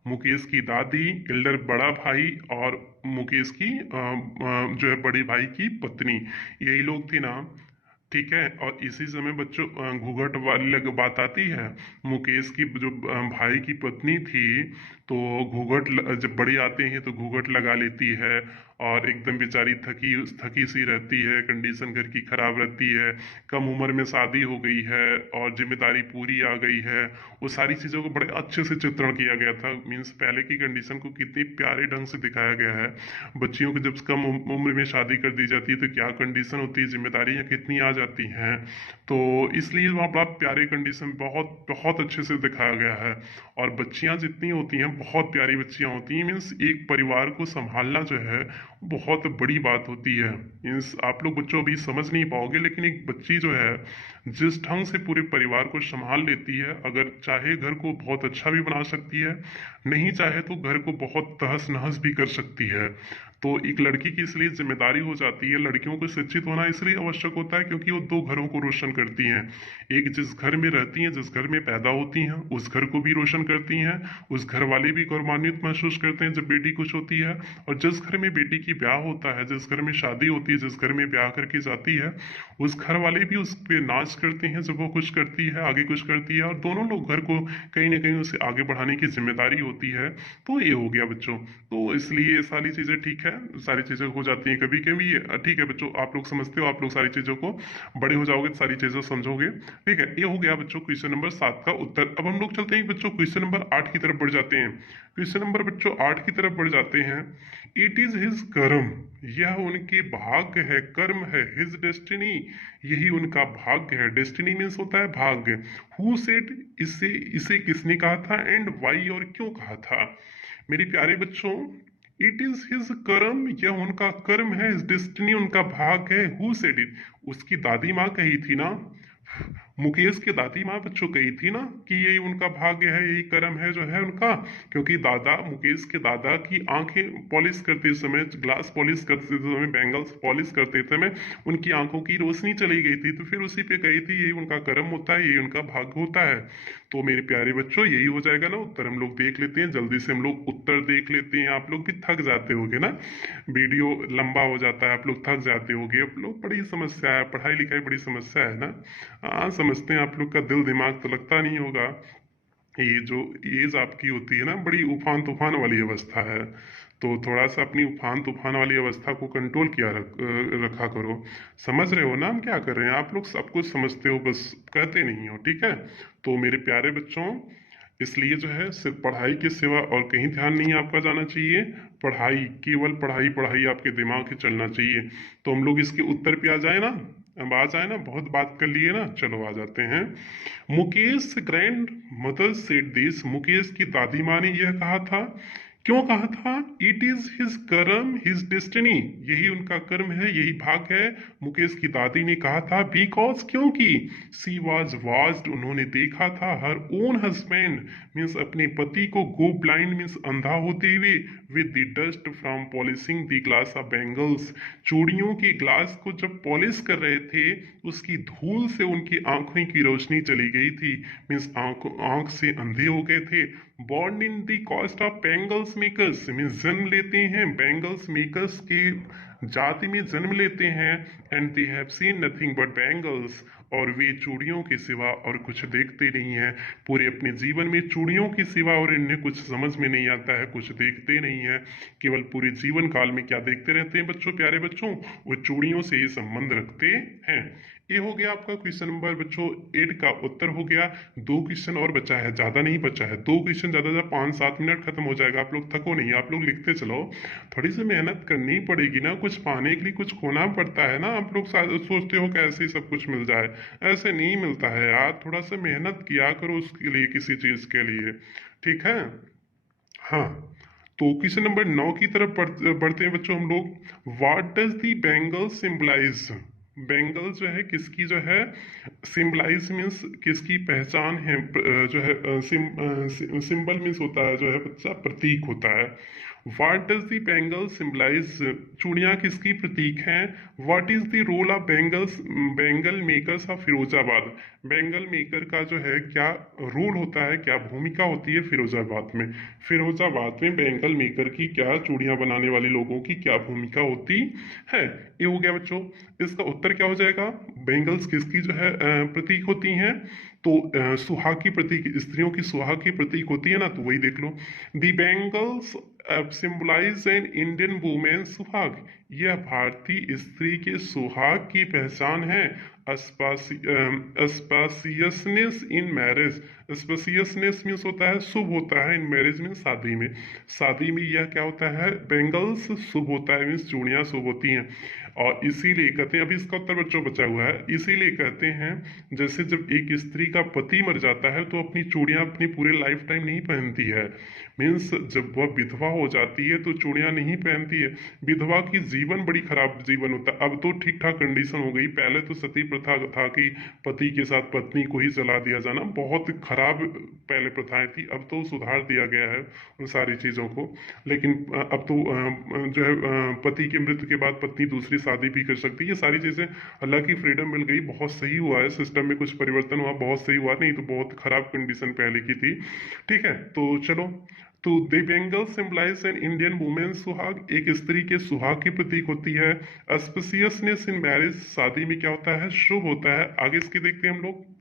मुकेश की दादी, एल्डर बड़ा भाई, और मुकेश की जो है बड़े भाई की पत्नी, यही लोग थे ना। ठीक है। और इसी समय बच्चों घूंघट वाली बात आती है। मुकेश की जो भाई की पत्नी थी, तो जब बड़ी आते हैं तो घूंघट लगा लेती है, और एकदम बेचारी थकी थकी सी रहती है, कंडीशन घर की खराब रहती है, कम उम्र में शादी हो गई है और जिम्मेदारी पूरी आ गई है। वो सारी चीज़ों को बड़े अच्छे से चित्रण किया गया था। मीन्स पहले की कंडीशन को कितनी प्यारे ढंग से दिखाया गया है। बच्चियों को जब कम उम्र में शादी कर दी जाती है तो क्या कंडीशन होती है, जिम्मेदारियां कितनी आ जाती हैं। तो इसलिए वहाँ बड़ा प्यारे कंडीशन बहुत बहुत अच्छे से दिखाया गया है। और बच्चियां जितनी होती हैं बहुत प्यारी बच्चियां होती हैं। मीन्स एक परिवार को संभालना जो है बहुत बड़ी बात होती है। मीन्स आप लोग बच्चों अभी समझ नहीं पाओगे, लेकिन एक बच्ची जो है जिस ढंग से पूरे परिवार को संभाल लेती है, अगर चाहे घर को बहुत अच्छा भी बना सकती है, नहीं चाहे तो घर को बहुत तहस नहस भी कर सकती है। तो एक लड़की की इसलिए जिम्मेदारी हो जाती है। लड़कियों को शिक्षित होना इसलिए आवश्यक होता है क्योंकि वो दो घरों को रोशन करती हैं। एक जिस घर में रहती हैं, जिस घर में पैदा होती हैं, उस घर को भी रोशन करती हैं। उस घर वाले भी गौरवान्वित महसूस करते हैं जब बेटी कुछ होती है। और जिस घर में बेटी की ब्याह होता है, जिस घर में शादी होती है, जिस घर में ब्याह करके जाती है, उस घर वाले भी उस पे नाच करते हैं जब वो कुछ करती है, आगे कुछ करती है। और दोनों लोग घर को कहीं ना कहीं उसे आगे बढ़ाने की जिम्मेदारी होती है। तो ये हो गया बच्चों। तो इसलिए ये सारी चीजें ठीक है, सारी चीजें हो जाती हैं कभी कभी। ठीक है बच्चों, आप लोग समझते हो, आप लोग सारी चीजों को, बड़े हो जाओगे तो सारी चीजें समझोगे। ठीक है, ये हो गया बच्चों क्वेश्चन नंबर 7 का उत्तर। अब हम लोग चलते हैं बच्चों क्वेश्चन नंबर 8 की तरफ बढ़ जाते हैं। क्वेश्चन नंबर बच्चों 8 की तरफ बढ़ जाते हैं। इट इज हिज कर्म, यह उनके भाग्य है, कर्म है। हिज डेस्टिनी, यही उनका भाग्य है। डेस्टिनी मीन्स होता है भाग्य। हु सेड, इसे इसे किसने कहा था, एंड वाई, और क्यों कहा था। मेरे प्यारे बच्चों, इट इज हिज कर्म, यह उनका कर्म है। हिज डेस्टिनी, उनका भाग है। हु सेड इट, उसकी दादी माँ कही थी ना, मुकेश की दादी माँ बच्चों कही थी ना कि यही उनका भाग्य है, यही कर्म है जो है उनका। क्योंकि दादा, मुकेश के दादा की आंखें पॉलिश करते समय, ग्लास पॉलिश करते समय, बैंगल्स पॉलिश करते समय उनकी आंखों की रोशनी चली गई थी। तो फिर उसी पे कही थी यही उनका कर्म होता है, यही उनका भाग्य होता है। तो मेरे प्यारे बच्चों यही हो जाएगा ना उत्तर। हम लोग देख लेते हैं जल्दी से, हम लोग उत्तर देख लेते हैं। आप लोग भी थक जाते होगे ना, वीडियो लंबा हो जाता है, आप लोग थक जाते होगे। आप लोग, बड़ी समस्या है, पढ़ाई लिखाई बड़ी समस्या है ना। हाँ समझते हैं, आप लोग का दिल दिमाग तो लगता नहीं होगा। ये जो एज आपकी होती है ना, बड़ी उफान तूफान वाली अवस्था है। तो थोड़ा सा अपनी उफान तूफान वाली अवस्था को कंट्रोल किया रखा करो। समझ रहे हो ना हम क्या कर रहे हैं। आप लोग सब कुछ समझते हो, बस कहते नहीं हो। ठीक है, तो मेरे प्यारे बच्चों, इसलिए जो है सिर्फ पढ़ाई के सिवा और कहीं ध्यान नहीं आपका जाना चाहिए। पढ़ाई, केवल पढ़ाई पढ़ाई आपके दिमाग से चलना चाहिए। तो हम लोग इसके उत्तर पे आ जाए ना, अब आ जाए ना, बहुत बात कर लिए ना, चलो आ जाते हैं। Mukesh grand mother said this, Mukesh की दादी माँ ने यह कहा था। क्यों कहा था, इट इज हिज कर्म, हिज डेस्टिनी, यही उनका कर्म है, यही भाग है। मुकेश की दादी ने कहा था बिकॉज, क्योंकि सी वॉज वाज्ड, उन्होंने देखा था, हर ओन हस्बैंड मीन्स अपने पति को, गो ब्लाइंड मीन्स अंधा होते हुए, with the dust from polishing the glass of bangles, चूड़ियों के ग्लास को जब पॉलिश कर रहे थे, उसकी धूल से उनकी आंखों की रोशनी चली गई थी। मीन्स आंख से अंधे हो गए थे। Born in the cost of bangles makers, means जन्म लेते हैं बैंगल्स मेकर्स के जाति में जन्म लेते हैं। And they have seen nothing but bangles, और वे चूड़ियों के सिवा और कुछ देखते नहीं है। पूरे अपने जीवन में चूड़ियों के सिवा और इन्हें कुछ समझ में नहीं आता है, कुछ देखते नहीं है। केवल पूरे जीवन काल में क्या देखते रहते हैं बच्चों, प्यारे बच्चों, वो चूड़ियों से ही संबंध रखते हैं। ये हो गया आपका क्वेश्चन नंबर बच्चों 8 का उत्तर हो गया। 2 क्वेश्चन और बचा है, ज्यादा नहीं बचा है। 2 क्वेश्चन ज्यादा ज्यादा 5-7 मिनट खत्म हो जाएगा। आप लोग थको नहीं, आप लोग लिखते चलो। थोड़ी सी मेहनत करनी पड़ेगी ना, कुछ पाने के लिए कुछ खोना पड़ता है ना। आप लोग सोचते हो कि ऐसे ही सब कुछ मिल जाए, ऐसे नहीं मिलता है यार। थोड़ा सा मेहनत किया करो उसके लिए, किसी चीज के लिए। ठीक है, हाँ। तो क्वेश्चन नंबर 9 की तरफ बढ़ते हैं बच्चों हम लोग। What does the bangle symbolise, bangle जो है किसकी जो है सिंबलाइज मीन्स किसकी पहचान है, जो है सिंबल मीन्स होता है जो है बच्चा, प्रतीक होता है। What does the bangle symbolise, चूड़ियां किसकी प्रतीक हैं। What is the role of bangles, bangle makers of Firozabad, bangle maker का जो है क्या रोल होता है, क्या भूमिका होती है फिरोजाबाद में। फिरोजाबाद में बेंगल मेकर की क्या, चूड़ियां बनाने वाले लोगों की क्या भूमिका होती है। ये हो गया बच्चों। इसका उत्तर उत्तर क्या हो जाएगा? बेंगल्स किसकी जो है प्रतीक होती हैं? तो सुहाग की प्रतीक, स्त्रियों की सुहाग की प्रतीक होती है ना, तो वही देख लो। The bangles symbolize an Indian women suhag, यह भारतीय स्त्री के सुहाग की पहचान है। स्पासियसनेस इन मैरिज, स्पेसियसनेस मीन्स होता है शुभ होता है, इन मैरिज में शादी में, शादी में यह क्या होता है? बेंगल्स शुभ होता है, मीन्स चूड़ियां शुभ होती हैं। और इसीलिए कहते हैं, अभी इसका उत्तर बच्चों बचा हुआ है, इसीलिए कहते हैं जैसे जब एक स्त्री का पति मर जाता है तो अपनी चूड़ियां अपनी पूरे लाइफ टाइम नहीं पहनती है, मीन्स जब वह विधवा हो जाती है तो चूड़ियां नहीं पहनती है। विधवा की जीवन बड़ी खराब जीवन होता है। अब तो ठीक ठाक कंडीशन हो गई, पहले तो सती प्रथा था कि पति के साथ पत्नी को ही जला दिया जाना, बहुत खराब पहले प्रथाएं थी। अब तो सुधार दिया गया है उन सारी चीजों को, लेकिन अब तो जो है पति की मृत्यु के बाद पत्नी दूसरी शादी भी कर सकती है। ये सारी चीजें अल्लाह की फ्रीडम मिल गई, बहुत सही हुआ है, सिस्टम में कुछ परिवर्तन हुआ, बहुत सही हुआ, नहीं तो बहुत खराब कंडीशन पहले की थी। ठीक है, तो चलो, तो the bangle symbolise an Indian women suhag, एक स्त्री के सुहाग की प्रतीक होती है। ऑस्पिशियसनेस इन मैरिज, शादी में क्या होता है? शुभ होता है। आगे इसके देखते हैं हम लोग।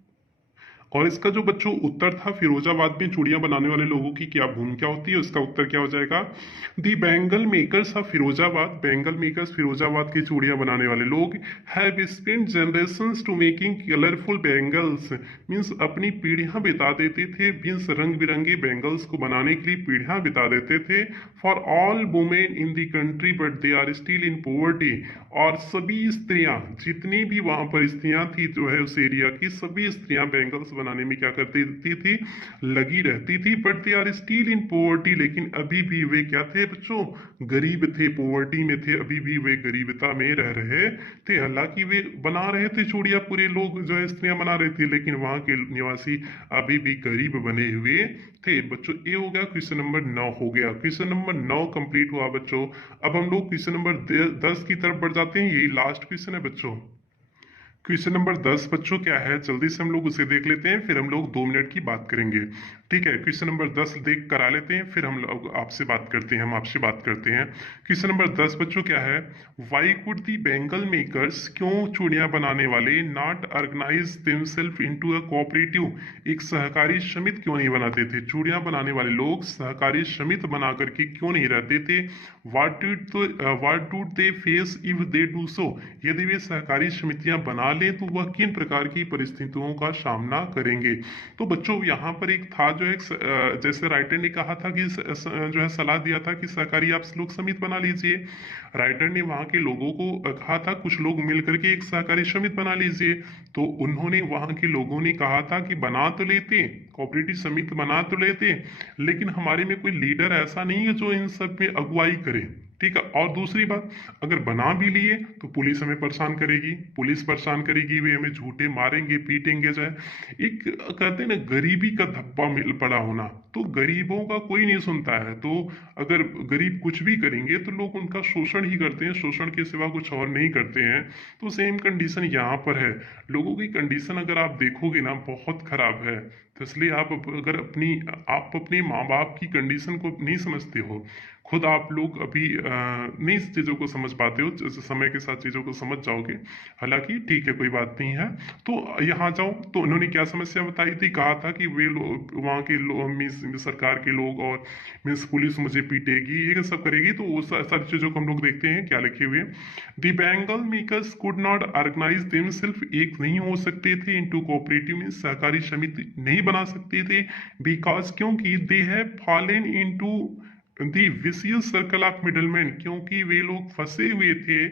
और इसका जो बच्चों उत्तर था, फिरोजाबाद में चूड़ियां बनाने वाले लोगों की क्या भूमिका होती है, उसका उत्तर क्या हो जाएगा? The bangle makers of Firozabad, bangle makers Firozabad की चूड़ियां बनाने वाले लोग have spent generations to making colourful bangles, means अपनी पीढ़ियां बिता देते थे, मीन्स रंग बिरंगे बैंगल्स को बनाने के लिए पीढ़ियां बिता देते थे। For all women in the country but they are still in poverty, और सभी स्त्रियां, जितनी भी वहां पर स्त्रियां थी जो है उस एरिया की, सभी स्त्रियां बैंगल्स बनाने में क्या करती थी? लगी रहती थी। But they are still in poverty, लेकिन अभी भी वे क्या थे बच्चों? गरीब थे, पोवर्टी में थे, अभी भी वे गरीबता में रह रहे थे। हालांकि वे बना रहे थे चूड़ियां, पूरे लोग जो है स्त्रियां बना रही थी, लेकिन वहां के निवासी अभी भी गरीब बने हुए थे। बच्चों ये हो गया, क्वेश्चन नंबर 9 हो गया, क्वेश्चन नंबर 9 कंप्लीट हुआ बच्चों। अब हम लोग क्वेश्चन नंबर 10 की तरफ बढ़ जाते हैं, यही लास्ट क्वेश्चन है बच्चों। क्वेश्चन नंबर 10 बच्चों क्या है, जल्दी से हम लोग उसे देख लेते हैं, फिर हम लोग 2 मिनट की बात करेंगे। ठीक है, क्वेश्चन नंबर 10 देख करा लेते हैं, फिर हम लोग आपसे बात करते हैं, हम आपसे बात करते हैं। क्वेश्चन नंबर 10 बच्चों क्या है? Why could the bangle makers, क्यों चूड़ियां बनाने वाले not organise themselves into a cooperative, एक सहकारी समिति क्यों नहीं बनाते थे? चूड़ियां बनाने वाले लोग सहकारी समिति बना करके क्यों नहीं रहते थे? What do they face if they do सो, यदि वे सहकारी समितियां बना ले तो वह किन प्रकार की परिस्थितियों का सामना करेंगे? तो बच्चों यहाँ पर एक था जो एक जैसे राइटर ने कहा था कि जो है सलाह दिया था कि सहकारी आप लोग समिति बना लीजिए। राइटर ने वहां के लोगों को कहा था कुछ लोग मिल करके एक सहकारी समिति बना लीजिए, तो उन्होंने वहां के लोगों ने कहा था कि बना तो लेते, कोऑपरेटिव समिति बना तो लेते, लेकिन हमारे में कोई लीडर ऐसा नहीं है जो इन सब में अगुवाई करे। ठीक है, और दूसरी बात, अगर बना भी लिए तो पुलिस हमें परेशान करेगी, पुलिस परेशान करेगी, वे हमें झूठे मारेंगे पीटेंगे। जो है एक कहते हैं ना गरीबी का धब्बा मिल पड़ा होना, तो गरीबों का कोई नहीं सुनता है। तो अगर गरीब कुछ भी करेंगे तो लोग उनका शोषण ही करते हैं, शोषण के सिवा कुछ और नहीं करते हैं। तो सेम कंडीशन यहाँ पर है, लोगों की कंडीशन अगर आप देखोगे ना बहुत खराब है। तो इसलिए आप अगर आप अपने माँ बाप की कंडीशन को नहीं समझते हो, खुद आप लोग अभी नहीं इस चीज़ों को समझ पाते हो, जैसे समय के साथ चीज़ों को समझ जाओगे। हालांकि ठीक है, कोई बात नहीं है। तो यहाँ जाओ, तो उन्होंने क्या समस्या बताई थी, कहा था कि वे लोग वहाँ के लोग, मीन्स सरकार के लोग, और मीन्स पुलिस मुझे पीटेगी, ये सब करेगी। तो वो सारी चीज़ों को हम लोग देखते हैं क्या लिखे हुए। The bangle makers could not organise themself, एक नहीं हो सकते थे, इनटू कोऑपरेटिव मीन्स सहकारी समिति नहीं बना सकते थे, बिकॉज क्योंकि दे have fallen into the vicious circle of middleman, क्योंकि वे लोग फंसे हुए थे।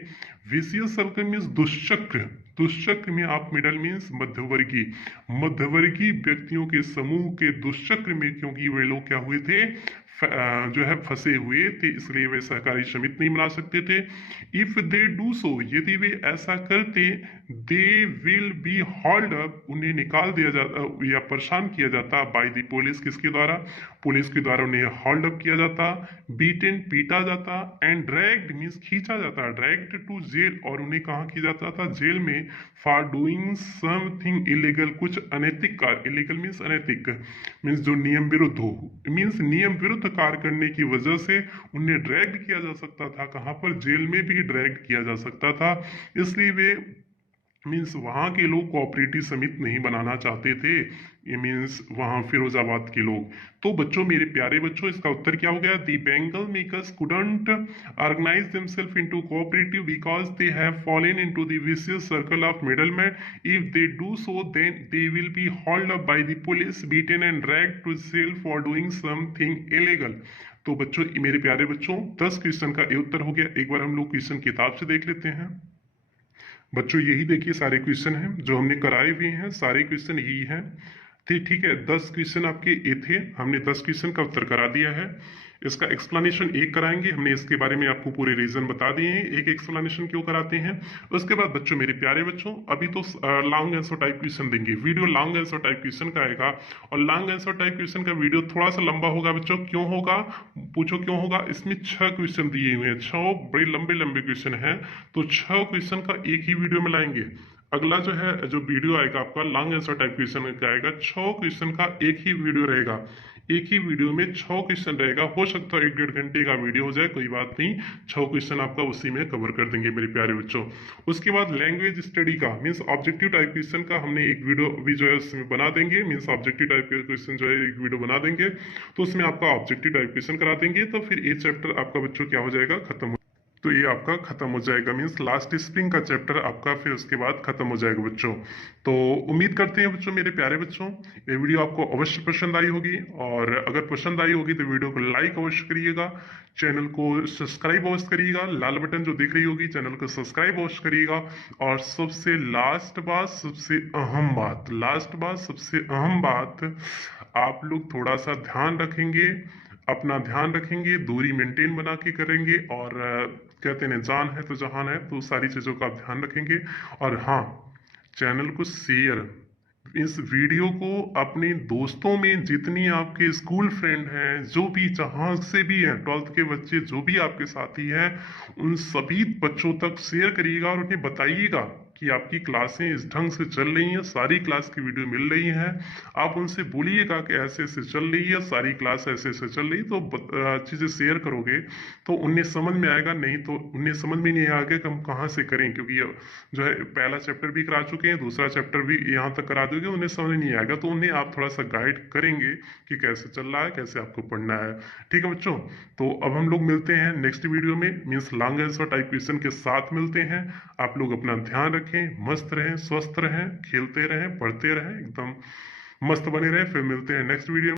विशियस सर्कल मीन्स दुष्चक्र, दुष्चक्र में आप मिडल मीन्स मध्यवर्गीय, मध्यवर्गीय व्यक्तियों के समूह के दुष्चक्र में क्योंकि वे लोग क्या हुए थे, जो है फंसे हुए थे, इसलिए वे सहकारी समिति नहीं बना सकते थे। इफ दे डू सो, यदि वे ऐसा करते, दे विल बी हॉल्ड अप, उन्हें निकाल दिया जाता या परेशान किया जाता, बाय द पुलिस, किसके द्वारा? पुलिस के द्वारा उन्हें हॉल्ड अप किया जाता, बीटन पीटा जाता, एंड ड्रैग्ड मीन्स खींचा जाता, ड्रैग्ड टू जेल, और उन्हें कहाँ किया जाता था? जेल में। फॉर डूइंग समथिंग इलीगल, कुछ अनैतिक कार्य, इलीगल मीन्स अनैतिक, मीन्स जो नियम विरुद्ध हो, मीन्स नियम विरुद्ध कार्य करने की वजह से उन्हें ड्रैग्ड किया जा सकता था। कहाँ पर? जेल में भी ड्रैग्ड किया जा सकता था। इसलिए वे मीन्स वहाँ के लोग कोऑपरेटिव समिति नहीं बनाना चाहते थे, ये मीन्स वहाँ फिरोजाबाद के लोग। तो बच्चों, मेरे प्यारे बच्चों, इसका उत्तर क्या हो गया? The bangle makers couldn't organise themselves into cooperative because they have fallen into the vicious circle of middleman. If they do so then they will be hauled up by the police, beaten and dragged to jail for doing something illegal. तो बच्चों, मेरे प्यारे बच्चों, 10 क्वेश्चन का ये उत्तर हो गया। एक बार हम लोग क्वेश्चन किताब से देख लेते हैं। बच्चों, यही देखिए सारे क्वेश्चन हैं जो हमने कराए हुए हैं, सारे क्वेश्चन यही हैं। ठीक है, 10 क्वेश्चन आपके ये थे, हमने 10 क्वेश्चन का उत्तर करा दिया है। इसका एक्सप्लेनेशन एक कराएंगे, हमने इसके बारे में आपको पूरे रीजन बता दिए हैं, एक एक्सप्लेनेशन क्यों कराते हैं। उसके बाद बच्चों, मेरे प्यारे बच्चों, अभी तो लॉन्ग आंसर टाइप क्वेश्चन देंगे, video long answer type question का आएगा। और लॉन्ग आंसर टाइप क्वेश्चन का वीडियो थोड़ा सा लंबा होगा बच्चों। क्यों होगा? पूछो क्यों होगा? इसमें 6 क्वेश्चन दिए हुए हैं, 6 बड़े लंबे लंबे क्वेश्चन हैं, तो 6 क्वेश्चन का एक ही वीडियो में लाएंगे। अगला जो है, जो वीडियो आएगा आपका लॉन्ग आंसर टाइप क्वेश्चन का आएगा, 6 क्वेश्चन का एक ही वीडियो रहेगा। एक ही वीडियो में 6 क्वेश्चन रहेगा। हो सकता है 1-1.5 घंटे का वीडियो हो जाए, कोई बात नहीं, 6 क्वेश्चन आपका उसी में कवर कर देंगे मेरे प्यारे बच्चों। उसके बाद लैंग्वेज स्टडी का मीन्स ऑब्जेक्टिव टाइप क्वेश्चन का हमने एक वीडियो भी जो है उसमें बना देंगे। मीन्स ऑब्जेक्टिव टाइप के क्वेश्चन जो है एक वीडियो बना देंगे, तो उसमें आपका ऑब्जेक्टिव टाइप क्वेश्चन करा देंगे। तो फिर ये चैप्टर आपका बच्चों क्या हो जाएगा? खत्म। तो ये आपका खत्म हो जाएगा, मीन्स लास्ट स्प्रिंग का चैप्टर आपका फिर उसके बाद खत्म हो जाएगा बच्चों। तो उम्मीद करते हैं बच्चों, मेरे प्यारे बच्चों, ये वीडियो आपको अवश्य पसंद आई होगी। और अगर पसंद आई होगी तो वीडियो को लाइक अवश्य करिएगा, चैनल को सब्सक्राइब अवश्य करिएगा, लाल बटन जो दिख रही होगी चैनल को सब्सक्राइब अवश्य करिएगा। और सबसे लास्ट बात, सबसे अहम बात, लास्ट बात, सबसे अहम बात, आप लोग थोड़ा सा ध्यान रखेंगे, अपना ध्यान रखेंगे, दूरी मेंटेन बना के करेंगे। और कहते हैं जान है तो जहान है, तो सारी चीज़ों का आप ध्यान रखेंगे। और हाँ, चैनल को शेयर, इस वीडियो को अपने दोस्तों में, जितनी आपके स्कूल फ्रेंड हैं, जो भी जहाँ से भी हैं, 12th के बच्चे जो भी आपके साथी हैं, उन सभी बच्चों तक शेयर करिएगा और उन्हें बताइएगा कि आपकी क्लासें इस ढंग से चल रही हैं, सारी क्लास की वीडियो मिल रही हैं। आप उनसे बोलिएगा कि ऐसे ऐसे चल रही है, सारी क्लास ऐसे ऐसे चल रही, तो चीज़ें शेयर करोगे तो उन्हें समझ में आएगा। नहीं तो उन्हें समझ में नहीं आएगा कि हम कहाँ से करें, क्योंकि ये जो है पहला चैप्टर भी करा चुके हैं, दूसरा चैप्टर भी यहाँ तक करा दोगे, उन्हें समझ नहीं आएगा। तो उन्हें आप थोड़ा सा गाइड करेंगे कि कैसे चल रहा है, कैसे आपको पढ़ना है। ठीक है बच्चों, तो अब हम लोग मिलते हैं नेक्स्ट वीडियो में, means long answer type question के साथ मिलते हैं। आप लोग अपना ध्यान रखें, मस्त रहें, स्वस्थ रहें, खेलते रहें, पढ़ते रहें, एकदम मस्त बने रहें। फिर मिलते हैं नेक्स्ट वीडियो में।